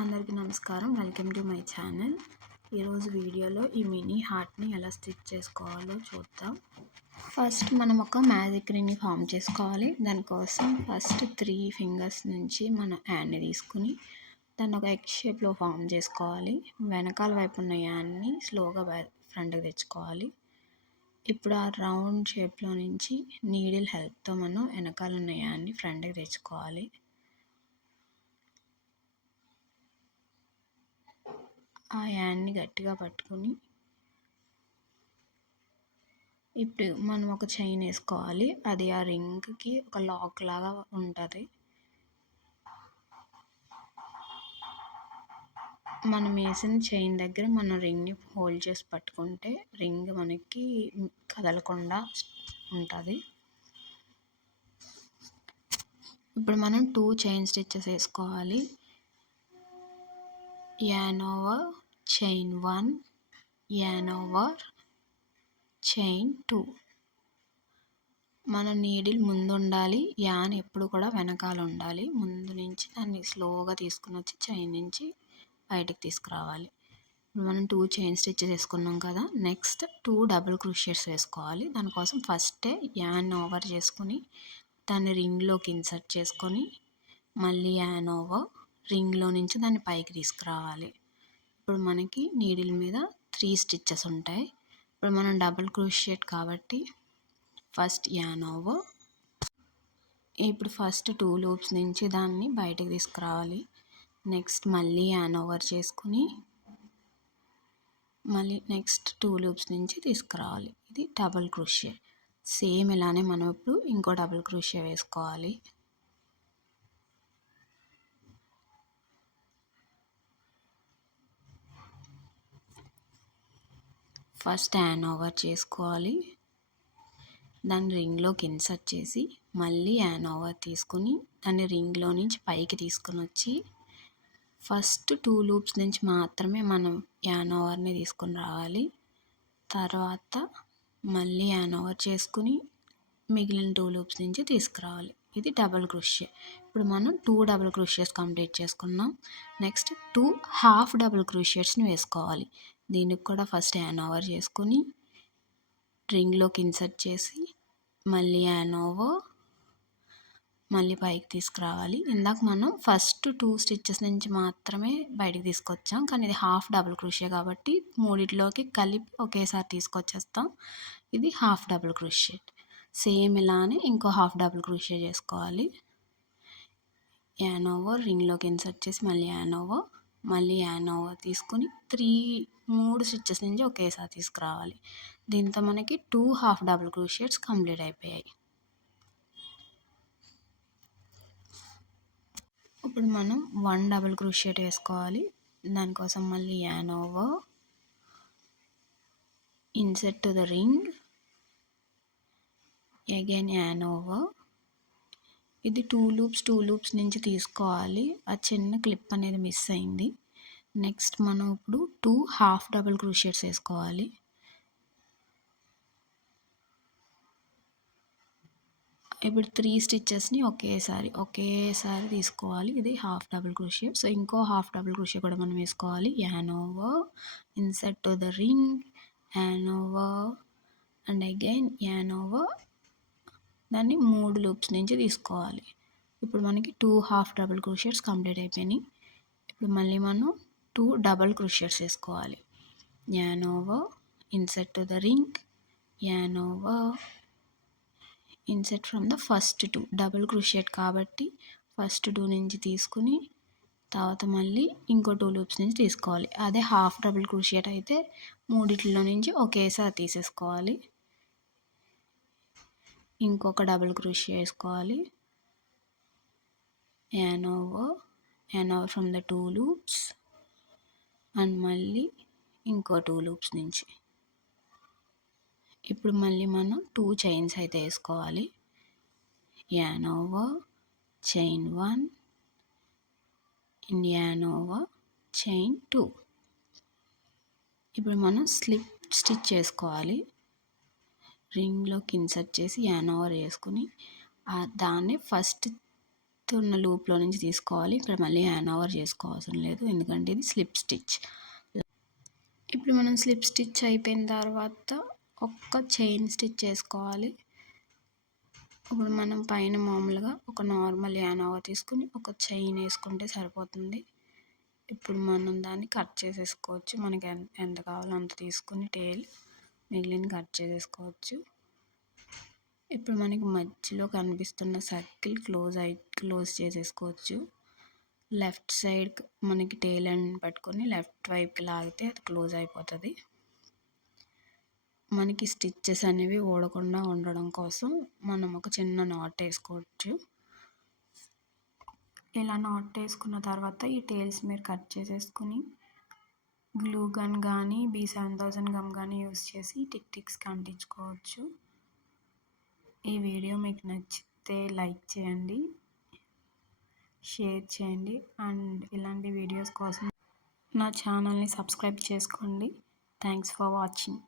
అందరికీ నమస్కారం. Welcome to my channel. ఈరోజు వీడియోలో ఈ మినీ హార్ట్ని ఎలా స్టిచ్ చేసుకోవాలో చూద్దాం. ఫస్ట్ మనం ఒక మ్యాజిక్ రింగ్ని ఫామ్ చేసుకోవాలి. దానికోసం ఫస్ట్ 3 ఫింగర్స్ నుంచి మన హ్యాండ్ని తీసుకుని దాన్ని ఒక ఎగ్ షేప్లో ఫామ్ చేసుకోవాలి. వెనకాల వైపు ఉన్న హ్యాండ్ని స్లోగా ఫ్రంట్కి తెచ్చుకోవాలి. ఇప్పుడు ఆ రౌండ్ షేప్లో నుంచి నీడిల్ హెల్ప్తో మనం వెనకాల ఉన్న హ్యాండ్ని ఫ్రంట్కి తెచ్చుకోవాలి. ఆ హ్యాండ్ని గట్టిగా పట్టుకుని ఇప్పుడు మనం ఒక చైన్ వేసుకోవాలి. అది ఆ రింగ్కి ఒక లాక్ లాగా ఉంటుంది. మనం వేసిన చైన్ దగ్గర మనం రింగ్ని హోల్డ్ చేసి పట్టుకుంటే రింగ్ మనకి కదలకుండా ఉంటుంది. ఇప్పుడు మనం 2 చైన్ స్టిచెస్ వేసుకోవాలి. yarn over chain 1, yarn over chain 2. మన నీడిల్ ముందు ఉండాలి, యాన్ ఎప్పుడు కూడా వెనకాల ఉండాలి. ముందు నుంచి దాన్ని స్లోగా తీసుకుని వచ్చి చైన్ నుంచి బయటకు తీసుకురావాలి. మనం 2 చైన్ స్టిచెస్ వేసుకున్నాం కదా. నెక్స్ట్ 2 డబుల్ క్రోషియర్స్ వేసుకోవాలి. దానికోసం ఫస్టే యాన్ ఓవర్ చేసుకుని దాన్ని రింగ్లోకి ఇన్సర్ట్ చేసుకొని మళ్ళీ యాన్ ఓవర్ రింగ్లో నుంచి దాన్ని పైకి తీసుకురావాలి. ఇప్పుడు మనకి నీడిల్ మీద 3 స్టిచెస్ ఉంటాయి. ఇప్పుడు మనం డబుల్ క్రోషియట్ కాబట్టి ఫస్ట్ యాన్ ఓవర్, ఇప్పుడు ఫస్ట్ 2 లూప్స్ నుంచి దాన్ని బయటకు తీసుకురావాలి. నెక్స్ట్ మళ్ళీ యాన్ ఓవర్ చేసుకుని మళ్ళీ నెక్స్ట్ 2 లూప్స్ నుంచి తీసుకురావాలి. ఇది డబుల్ క్రోషియట్. సేమ్ ఇలానే మనం ఇప్పుడు ఇంకో డబుల్ క్రోషియట్ వేసుకోవాలి. ఫస్ట్ యాన్ ఓవర్ చేసుకోవాలి. దాన్ని రింగ్లోకి ఇన్సర్ట్ చేసి మళ్ళీ యాన్ ఓవర్ తీసుకుని దాన్ని రింగ్లో నుంచి పైకి తీసుకుని వచ్చి ఫస్ట్ 2 లూప్స్ నుంచి మాత్రమే మనం యాన్ ఓవర్ని తీసుకుని రావాలి. తర్వాత మళ్ళీ యాన్ ఓవర్ చేసుకుని మిగిలిన 2 లూప్స్ నుంచి తీసుకురావాలి. ఇది డబుల్ క్రోషియట్. ఇప్పుడు మనం 2 డబుల్ క్రోషియట్స్ కంప్లీట్ చేసుకున్నాం. నెక్స్ట్ 2 హాఫ్ డబుల్ క్రోషియట్స్ని వేసుకోవాలి. దీనికి కూడా ఫస్ట్ యాన్ ఓవర్ చేసుకుని రింగ్లోకి ఇన్సర్ట్ చేసి మళ్ళీ యాన్ ఓవర్ మళ్ళీ పైకి తీసుకురావాలి. ఇందాక మనం ఫస్ట్ 2 స్టిచెస్ నుంచి మాత్రమే బయటికి తీసుకొచ్చాం, కానీ ఇది హాఫ్ డబుల్ క్రోషియట్ కాబట్టి మూడిట్లోకి కలిపి ఒకేసారి తీసుకొచ్చేస్తాం. ఇది హాఫ్ డబుల్ క్రోషియట్. సేమ్ ఇలానే ఇంకో హాఫ్ డబుల్ క్రోషియట్ చేసుకోవాలి. యాన్ ఓవర్ రింగ్లోకి ఇన్సర్ట్ చేసి మళ్ళీ యాన్ ఓవర్ మళ్ళీ యాన్ ఓవర్ తీసుకుని 3 స్టిచెస్ నుంచి ఒకేసారి తీసుకురావాలి. దీంతో మనకి 2 హాఫ్ డబుల్ క్రోషియట్స్ కంప్లీట్ అయిపోయాయి. ఇప్పుడు మనం 1 డబుల్ క్రోషియట్ వేసుకోవాలి. దానికోసం మళ్ళీ an over insert to the ring, again an over. ఇది 2 లూప్స్ నుంచి తీసుకోవాలి. ఆ చిన్న క్లిప్ అనేది మిస్ అయింది. నెక్స్ట్ మనం ఇప్పుడు 2 హాఫ్ డబుల్ క్రోషియట్స్ వేసుకోవాలి. ఇప్పుడు 3 స్టిచెస్ని ఒకేసారి తీసుకోవాలి. ఇది హాఫ్ డబుల్ క్రోషియట్. సో ఇంకో హాఫ్ డబుల్ క్రోషియట్ కూడా మనం వేసుకోవాలి. An over insert to the ring, an over and again an over. దాన్ని 3 లూప్స్ నుంచి తీసుకోవాలి. ఇప్పుడు మనకి 2 హాఫ్ డబుల్ క్రోషియట్స్ కంప్లీట్ అయిపోయినాయి. ఇప్పుడు మళ్ళీ మనం 2 డబుల్ క్రోషియట్స్ వేసుకోవాలి. An over insert to the ring, an over insert from the first 2 double crochet కాబట్టి ఫస్ట్ 2 నుంచి తీసుకుని తర్వాత మళ్ళీ ఇంకో 2 లూప్స్ నుంచి తీసుకోవాలి. అదే హాఫ్ డబుల్ క్రోషియట్ అయితే మూడిట్లో నుంచి ఒకేసారి తీసేసుకోవాలి. ఇంకొక డబుల్ క్రోషియట్ వేసుకోవాలి. An over from the 2 loops and మళ్ళీ ఇంకో 2 లూప్స్ నుంచి. ఇప్పుడు మళ్ళీ మనం 2 చైన్స్ అయితే వేసుకోవాలి. An over chain 1 and an over chain 2. ఇప్పుడు మనం స్లిప్ స్టిచ్ చేసుకోవాలి. రింగ్లోకి ఇన్సర్ట్ చేసి యాన్ ఓవర్ వేసుకుని దాన్ని ఫస్ట్ ఉన్న లూప్లో నుంచి తీసుకోవాలి. ఇక్కడ మళ్ళీ హ్యాండ్ ఓవర్ చేసుకోవాల్సిన లేదు, ఎందుకంటే ఇది స్లిప్ స్టిచ్. ఇప్పుడు మనం స్లిప్ స్టిచ్ అయిపోయిన తర్వాత ఒక్క చైన్ స్టిచ్ చేసుకోవాలి. ఇప్పుడు మనం పైన మామూలుగా ఒక నార్మల్ హ్యాండ్ ఓవర్ తీసుకుని ఒక చైన్ వేసుకుంటే సరిపోతుంది. ఇప్పుడు మనం దాన్ని కట్ చేసేసుకోవచ్చు. మనకి ఎంత కావాలో అంత తీసుకుని టేల్ మిగిలిన కట్ చేసేసుకోవచ్చు. ఇప్పుడు మనకి మధ్యలో కనిపిస్తున్న సర్కిల్ క్లోజ్ చేసేసుకోవచ్చు. లెఫ్ట్ సైడ్ మనకి టేల్ ఎండ్ పట్టుకొని లెఫ్ట్ వైపుకి లాగితే అది క్లోజ్ అయిపోతుంది. మనకి స్టిచ్చెస్ అనేవి ఊడకుండా ఉండడం కోసం మనం ఒక చిన్న నాట్ వేసుకోవచ్చు. ఇలా నాట్ వేసుకున్న తర్వాత ఈ టేల్స్ మీరు కట్ చేసేసుకుని గ్లూ గన్ కానీ B7000 గమ్ కానీ యూస్ చేసి టిక్స్కి అంటించుకోవచ్చు. ఈ వీడియో మీకు నచ్చితే లైక్ చేయండి, షేర్ చేయండి అండ్ ఇలాంటి వీడియోస్ కోసం నా ఛానల్ని సబ్స్క్రైబ్ చేసుకోండి. Thanks for watching.